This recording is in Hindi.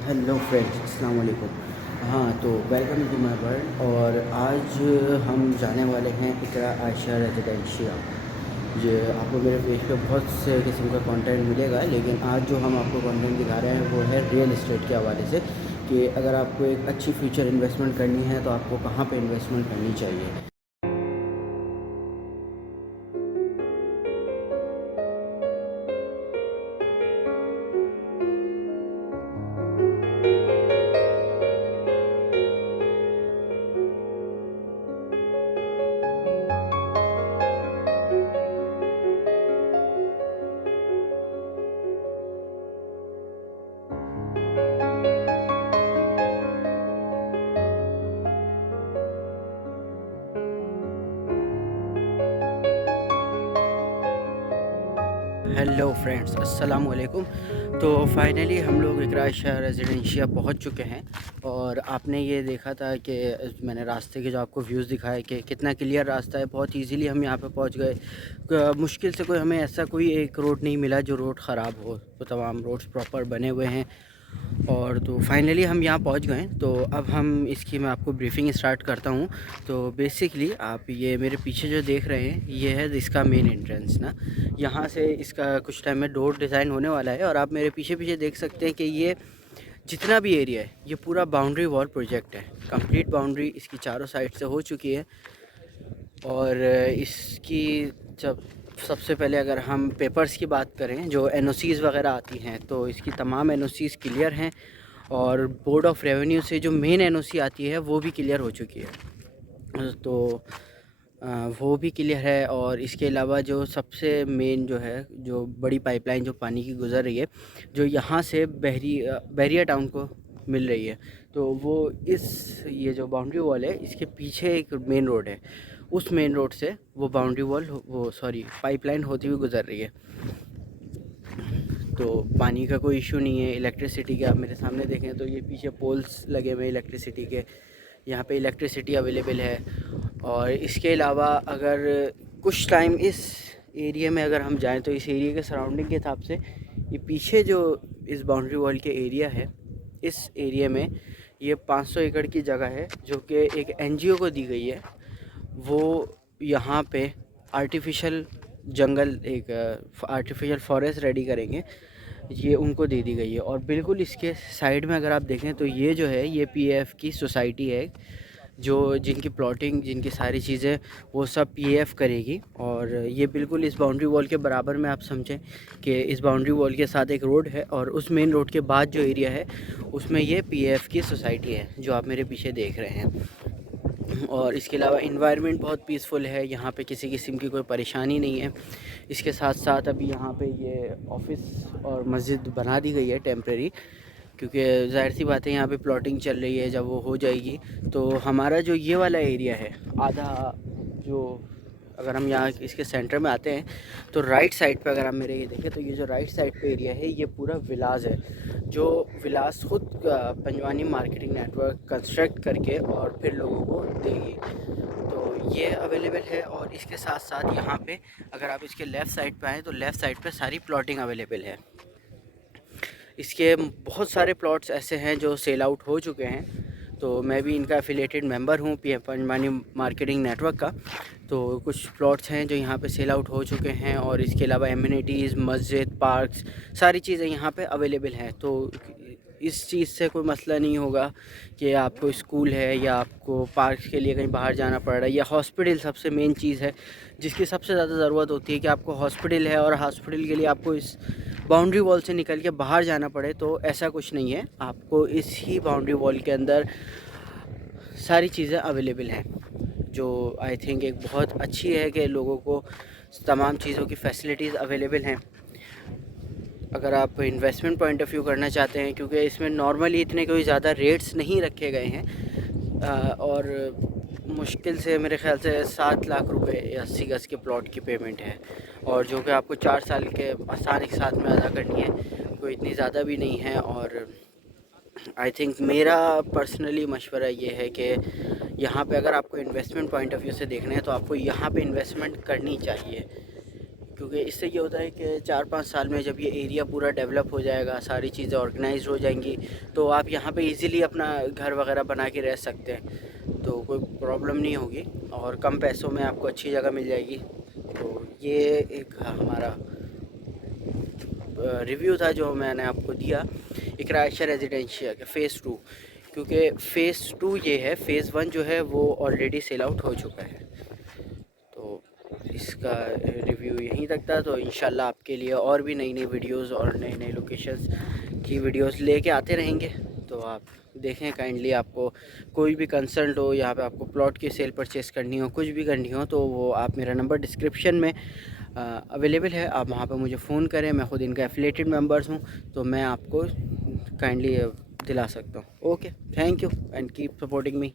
हेलो फ्रेंड्स, अस्सलाम वालेकुम। हाँ, तो वेलकम टू माय वर्ल्ड। और आज हम जाने वाले हैं इकरा आयशा रेजिडेंशिया। ये आपको मेरे पेज पे बहुत से किस्म का कंटेंट मिलेगा, लेकिन आज जो हम आपको कंटेंट दिखा रहे हैं वो है रियल एस्टेट के हवाले से कि अगर आपको एक अच्छी फ्यूचर इन्वेस्टमेंट करनी है तो आपको कहाँ पे इन्वेस्टमेंट करनी चाहिए। हेलो फ्रेंड्स, अस्सलाम वालेकुम। तो फाइनली हम लोग इकरा आयशा रेजिडेंशिया पहुंच चुके हैं। और आपने ये देखा था कि मैंने रास्ते के जो आपको व्यूज़ दिखाए कि कितना क्लियर रास्ता है, बहुत इजीली हम यहाँ पे पहुंच गए। मुश्किल से कोई हमें ऐसा कोई एक रोड नहीं मिला जो रोड ख़राब हो, तो तमाम रोड्स प्रॉपर बने हुए हैं। और तो फाइनली हम यहाँ पहुँच गए। तो अब हम इसकी मैं आपको ब्रीफिंग स्टार्ट करता हूँ। तो बेसिकली आप ये मेरे पीछे जो देख रहे हैं ये है इसका मेन एंट्रेंस ना। यहाँ से इसका कुछ टाइम में डोर डिज़ाइन होने वाला है। और आप मेरे पीछे पीछे देख सकते हैं कि ये जितना भी एरिया है ये पूरा बाउंड्री वॉल प्रोजेक्ट है। कंप्लीट बाउंड्री इसकी चारों साइड से हो चुकी है। और इसकी जब सबसे पहले अगर हम पेपर्स की बात करें, जो एनओसीज़ वगैरह आती हैं, तो इसकी तमाम एनओसीज़ क्लियर हैं। और बोर्ड ऑफ रेवेन्यू से जो मेन एनओसी आती है वो भी क्लियर हो चुकी है। तो वो भी क्लियर है। और इसके अलावा जो सबसे मेन जो है, जो बड़ी पाइपलाइन जो पानी की गुज़र रही है, जो यहाँ से बहरिया टाउन को मिल रही है, तो वो ये जो बाउंड्री वॉल है इसके पीछे एक मेन रोड है, उस मेन रोड से वो बाउंड्री वॉल वो सॉरी पाइपलाइन होती हुई गुज़र रही है। तो पानी का कोई इशू नहीं है। इलेक्ट्रिसिटी के आप मेरे सामने देखें तो ये पीछे पोल्स लगे हुए इलेक्ट्रिसिटी के, यहाँ पे इलेक्ट्रिसिटी अवेलेबल है। और इसके अलावा अगर कुछ टाइम इस एरिया में अगर हम जाएं तो इस एरिया के सराउंडिंग के हिसाब से ये पीछे जो इस बाउंड्री वॉल के एरिया है, इस एरिया में ये 500 एकड़ की जगह है जो कि एक एनजीओ को दी गई है। वो यहाँ पे आर्टिफिशियल जंगल, एक आर्टिफिशियल फॉरेस्ट रेडी करेंगे, ये उनको दे दी गई है। और बिल्कुल इसके साइड में अगर आप देखें तो ये जो है ये पीएफ की सोसाइटी है, जो जिनकी प्लॉटिंग जिनकी सारी चीज़ें वो सब पीएफ करेगी। और ये बिल्कुल इस बाउंड्री वॉल के बराबर में आप समझें कि इस बाउंड्री वॉल के साथ एक रोड है और उस मेन रोड के बाद जो एरिया है उसमें ये पीएफ की सोसाइटी है जो आप मेरे पीछे देख रहे हैं। और इसके अलावा इन्वायरमेंट बहुत पीसफुल है, यहाँ पे किसी किस्म की कोई परेशानी नहीं है। इसके साथ साथ अभी यहाँ पे ये ऑफिस और मस्जिद बना दी गई है टेम्प्रेरी, क्योंकि ज़ाहिर सी बात है यहाँ पे प्लॉटिंग चल रही है। जब वो हो जाएगी तो हमारा जो ये वाला एरिया है आधा, जो अगर हम यहाँ इसके सेंटर में आते हैं तो राइट साइड पे अगर आप मेरे ये देखें तो ये जो राइट साइड पे एरिया है ये पूरा विलास है, जो विलास खुद पंजवानी मार्केटिंग नेटवर्क कंस्ट्रक्ट करके और फिर लोगों को देगी। तो ये अवेलेबल है। और इसके साथ साथ यहाँ पे अगर आप इसके लेफ़्ट साइड पे आएँ तो लेफ़्ट साइड पे सारी प्लॉटिंग अवेलेबल है। इसके बहुत सारे प्लॉट्स ऐसे हैं जो सेल आउट हो चुके हैं। तो मैं भी इनका एफिलिएटेड मेंबर हूँ पंजवानी मार्केटिंग नेटवर्क का। तो कुछ प्लॉट्स हैं जो यहाँ पे सेल आउट हो चुके हैं। और इसके अलावा एमिनिटीज़, मस्जिद, पार्क्स, सारी चीज़ें यहाँ पे अवेलेबल हैं। तो इस चीज़ से कोई मसला नहीं होगा कि आपको स्कूल है या आपको पार्क के लिए कहीं बाहर जाना पड़ रहा है, या हॉस्पिटल सबसे मेन चीज़ है जिसकी सबसे ज़्यादा ज़रूरत होती है कि आपको हॉस्पिटल है और हॉस्पिटल के लिए आपको इस बाउंड्री वॉल से निकल के बाहर जाना पड़े। तो ऐसा कुछ नहीं है, आपको इस ही बाउंड्री वॉल के अंदर सारी चीज़ें अवेलेबल हैं, जो आई थिंक एक बहुत अच्छी है कि लोगों को तमाम चीज़ों की फ़ैसिलिटीज़ अवेलेबल हैं। अगर आप इन्वेस्टमेंट पॉइंट ऑफ व्यू करना चाहते हैं, क्योंकि इसमें नॉर्मली इतने कोई ज़्यादा रेट्स नहीं रखे गए हैं। और मुश्किल से मेरे ख़्याल से 7 लाख रुपए या 80 गज़ के प्लॉट की पेमेंट है, और जो कि आपको 4 साल के आसान एक साथ में अदा करनी है, कोई इतनी ज़्यादा भी नहीं है। और आई थिंक मेरा पर्सनली मशवरा ये है कि यहाँ पे अगर आपको इन्वेस्टमेंट पॉइंट ऑफ व्यू से देखना है तो आपको यहाँ पे इन्वेस्टमेंट करनी चाहिए, क्योंकि इससे ये होता है कि 4-5 साल में जब ये एरिया पूरा डेवलप हो जाएगा, सारी चीज़ें ऑर्गेनाइज हो जाएंगी, तो आप यहाँ पे इजीली अपना घर वगैरह बना के रह सकते हैं, तो कोई प्रॉब्लम नहीं होगी और कम पैसों में आपको अच्छी जगह मिल जाएगी। तो ये एक हमारा रिव्यू था जो मैंने आपको दिया इकरा आयशा रेजिडेंशिया के फ़ेज़ 2, क्योंकि फ़ेज़ 2 ये है, फ़ेज़ 1 जो है वो ऑलरेडी सेल आउट हो चुका है। तो इसका रिव्यू यहीं तक था। तो इंशाल्लाह आपके लिए और भी नई नई वीडियोस और नए नए लोकेशंस की वीडियोस लेके आते रहेंगे, तो आप देखें काइंडली। आपको कोई भी कंसर्न हो, यहाँ पे आपको प्लॉट की सेल परचेज़ करनी हो, कुछ भी करनी हो, तो वो आप मेरा नंबर डिस्क्रिप्शन में अवेलेबल है, आप वहाँ पर मुझे फ़ोन करें। मैं ख़ुद इनका एफिलिएटेड मेंबर्स हूँ, तो मैं आपको काइंडली दिला सकता हूँ। Okay, thank you and keep supporting me.